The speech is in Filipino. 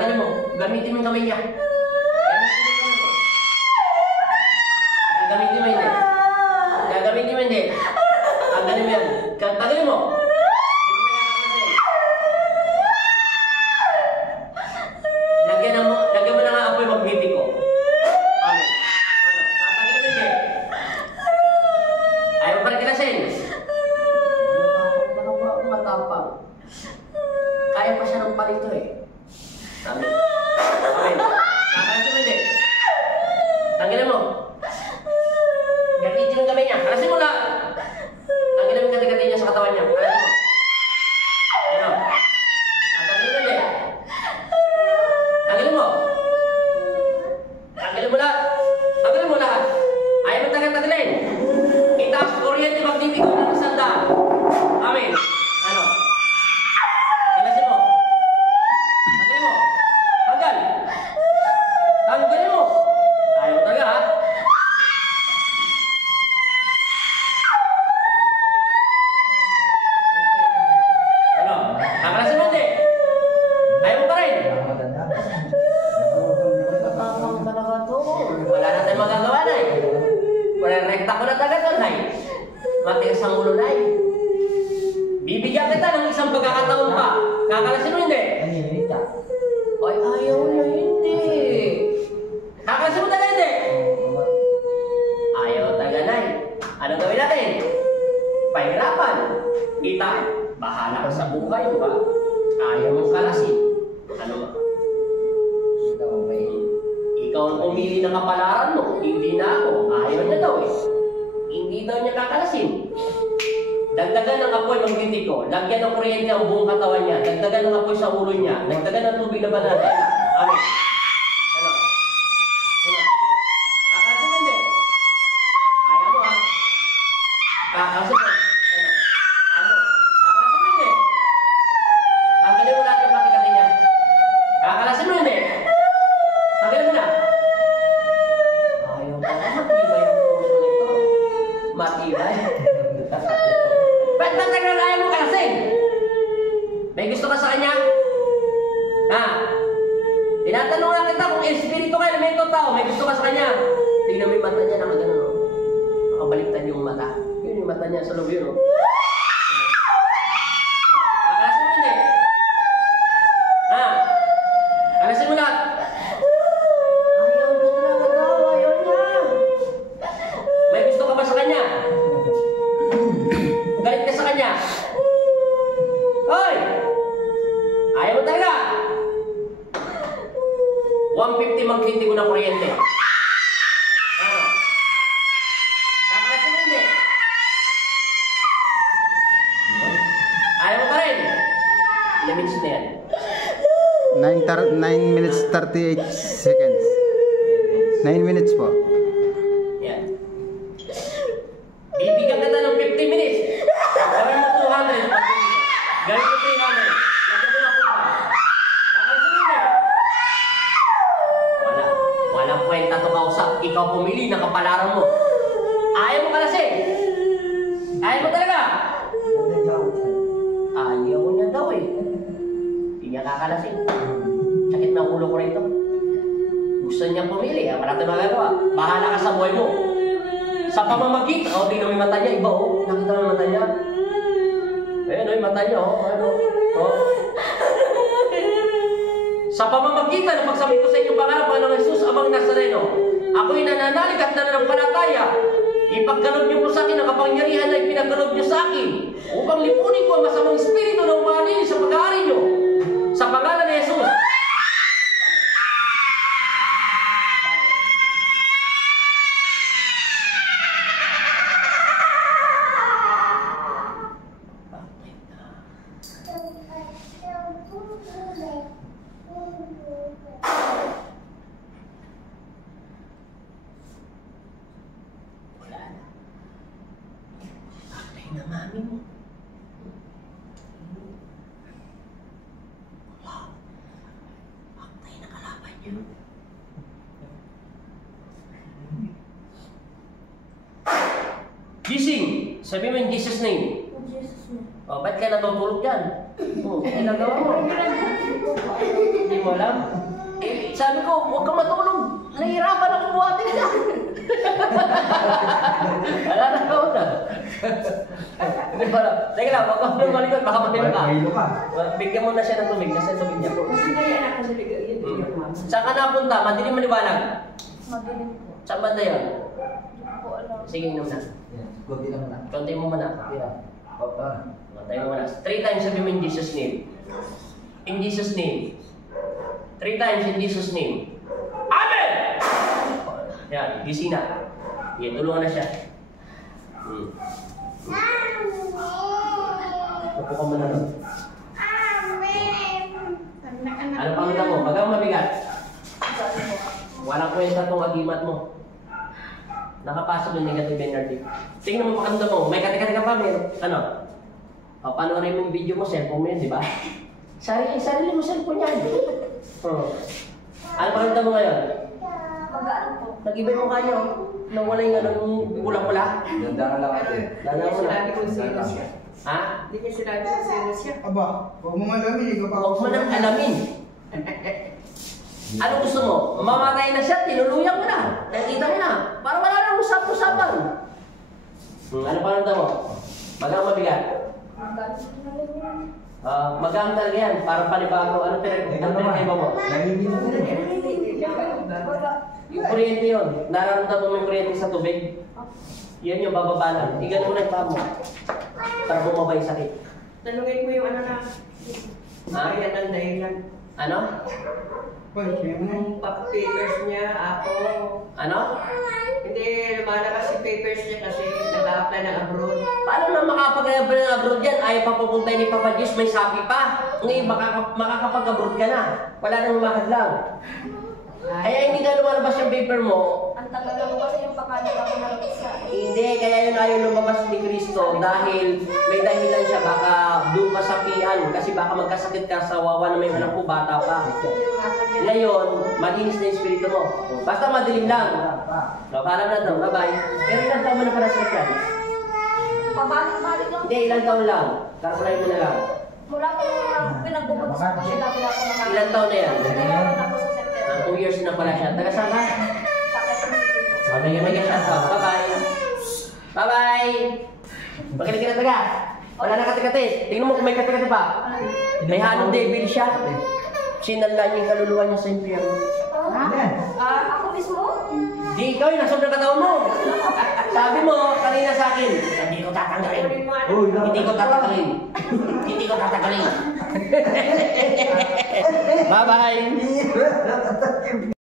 Tanggalin mo. Gamitin mo yung kamay niya. Gagamitin mo hindi. Gagamitin mo hindi. Tanggalin mo yan. Tanggalin mo. Lagyan mo na nga apoy magnitik ko. Okay. Ano? Tanggalin mo hindi. Ayaw pa rin kilasin. Matapang. Kaya pa siya ng palito eh. Sabi. Okay. Kakalasin mo hindi. Tanggalin mo. Gamitin ang kamay niya. Kalasin mo lang. Tanggalin mo yung kati-kati niya sa katawan niya. Kalasin mo. Ano? Tanggalin mo hindi. Tanggalin mo. Tanggalin mo lahat. Tanggalin mo lahat. Ayaw mo tagal-tagalin. Itaas kuryente magtitigaw ng isang daan. Amen. Ano? Kalasin mo. Tanggalin mo. Tanggal. Tanggalin mo. Ayaw mo talaga ha. Ano? Kakalasin mo hindi. Ayaw mo pa rin. Matapang talaga to. Wala natin magagawa na eh. Rekta ko na tagad doon ay. Matigas ang ulo na eh. Bibigyan kita ng isang pagkakataon pa. Kakalasin mo hindi. Ay, ayaw na hindi. Kakalasin mo talaga hindi. Ayaw talaga na eh. Ano gawin natin? Pahirapan. Kita, bahala ka sa buhay mo ba? Ayaw mong kalasin. Ano ba? Ikaw ang pumili ng kapalaran mo. Hindi na ako. Ayaw niya daw eh. Hindi daw niya kakalasin. Dagdagan ng apoy magtitik ko. Lagyan ng kuryente ang buong katawan niya. Dagdagan ng apoy sa ulo niya. Dagdagan ng tubig na banal. Amen. Ano? Ano? Kakalasin mo hindi. Ayaw mo ha. Kakalasin mo. Ano? Ano? Kakalasin mo hindi. Tanggalin mo lahat yung kati-kati niya. Kakalasin mo hindi. Tanggalin mo na. Ayaw ka na. Matibay ang puso nito. Matibay. Ba't matagal ayaw mo kalasin? May gusto ka sa kanya? Ha? Tinatanong lang kita kung espiritu ka, elemento tao, may gusto ka sa kanya. Tingnan mo yung mata niya, nakagano, no? Nakabaliktad yung mata. Yun yung mata niya sa loob yun, no? Kalasin mo hindi. Ha? Kalasin mo lahat. Ayaw niya talaga daw, ayaw niya. May gusto ka ba sa kanya? Galit ka sa kanya. Hoy! Ayaw mo talaga. 150 magtinti ko ng kuryente. Ano? Kakalasin mo hindi. Ayaw mo pa rin. Ilang minutes na yan? 9 minutes 38 seconds. 9 minutes po. Yan. Bibigyan kita ng 50 minutes. Gawin mo 200. Gawin mo 300. Lagyan mo na po pa. Kakalasin mo hindi. Walang kwenta to kausap. Ikaw pumili ng kapalaran mo. Ayaw mo kalasin. Ayaw mo talaga. Ayaw niya daw eh. Hindi niya kakalasin. Sakit ng ulo ko rito. Gusto niya pumili. Wala tayong magagawa. Bahala ka sa buhay mo. Sa pamamagitan. O, tingnan mo yung mata niya. Iba o. Nakita mo yung mata niya. Ayan o, yung mata niya o. Ano? O. Sa pamamagitan ng pagsabi ko sa inyong pangalan, Panginoong Jesus, Amang Nazareno, ako'y nananalig at nananampalataya. Ipagkaloob niyo po sa akin ang kapangyarihan na ipinagkaloob niyo sa akin upang lipunin ko ang masamang espiritu na umanin sa pag-aari niyo. Sa pangalan ni Jesus. Na mami mo. Wala. Patay na kalaban niyo. Gising! Sabi mo in Jesus' name. In Jesus' name. O, ba't ka natutulog dyan? O, ginagawa mo. Hindi Hindi mo alam? Eh, sabi ko, huwag kang matulog. Nahihirapan ako buhatin ka. Wala na ako na. Hindi ba lang? Teka lang, huwag kang lumalikot, baka matino ka. Bigyan mo na siya ng tubig, nasa tubig niya. Saan ka napunta? Madilim maliwanag? Madilim po. Saan banda yun? Hindi ko alam. Sige, inom na. Kunti lang na. Konti mo muna. Opa. Matay mo muna. 3 times sabi mo in Jesus' name. In Jesus' name. 3 times in Jesus' name. Amen! Yan, gising na. Yan, tulungan na siya. Upo ka muna nun. Ano pang mo? Bagang mabigat. Walang kwenta tong agimat mo. Nakapasok yung negative energy. Tingnan mo pakiramdam mo. May kati-kati ka pa, meron. Ano? O, panoorin mo yung video mo, cellphone mo yun, di ba? Sarili mo cellphone yan. Ano pakiramdam mo ngayon? Magaan po. Nag-iba yung mukha niyo. Nawala yung ano, yung pula-pula. Ganda na lang ate. Lala mo na. Sinabi ko sino siya. Ha? Hindi niya sinabi ko sino siya. Aba, huwag mo malamin, ikaw pa. Huwag mo nang alamin. Ano gusto mo? Mamatay na siya, tinuluyan mo na. Nakita mo na. Para wala nang usap-usapan. Ano pakiramdam mo? Magang mabigat. Magaan po na rin yan. Magang talaga yan. Parang panibago. Ano pinag-iba mo? Nanginginig din. Wala. Yung kuryente yun. Nararamdaman mo yung kuryente sa tubig. Yan yung bababa lang. Igan mo na yung paa mo. Para bumaba yung sakit. Tanungin mo yung ano na. Yan ang dahilan. Ano? Pwede mo. Yung papers niya, ako. Ano? Hindi, lumalabas yung papers niya kasi nag-a-apply ng abroad. Paano na makapag-abroad ng abroad yan? Ayaw pa pupuntay ni Papa Diyos, may sapi pa. Ngayon, makakapag-abroad ka na. Wala nang mahadlang. Kaya hindi ka lumalabas yung paper mo. Ang tagal lang kasi yung pagkain ako nag-isa. Hindi, kaya yun ayaw lumabas ni Kristo dahil may dahilan siya. Baka doon ka sapian kasi baka magkasakit ka sa wawa na may anak mo, bata pa. Ngayon, malinis na yung espiritu mo. Basta madilim lang. No, paalam na daw, bye-bye. Pero ilang taon mo na pala siya? Pabalik-balik lang. Hindi, ilang taon lang. Kakulay mo na lang. Mula po nung pinagbubutas ko kasi dati na ako nakakita. Ilang taon na yan? Nagkaroon ako sa September. 2 years na pala siya. Taga saan ka? Sa Quezon City po. So, may shot ka. Bye-bye. Bye-bye. Makinig ka na taga. Wala na kati-kati. Tingnan mo kung may kati-kati pa. May halong devil siya. Sinala niya yung kaluluwa niya sa impyerno. Ako mismo? Di ikaw yung nasobrang katawan mo. Sabi mo kanina sa akin, hindi ko tatanggalin. Hindi ko tatanggalin. Hindi ko tatanggalin. Bye-bye.